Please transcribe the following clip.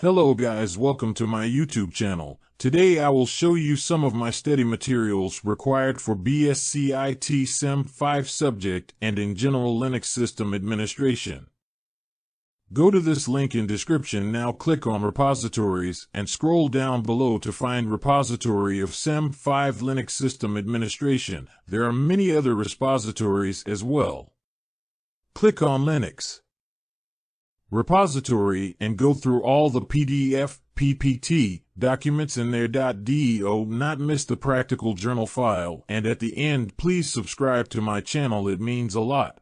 Hello guys, welcome to my YouTube channel. Today I will show you some of my study materials required for B.S.C.IT Sem 5 subject and in General Linux System Administration. Go to this link in description now, click on repositories and scroll down below to find repository of Sem 5 Linux System Administration. There are many other repositories as well. Click on Linux repository and go through all the PDF, PPT documents in there. .do not miss the practical journal file, and at the end please subscribe to my channel, it means a lot.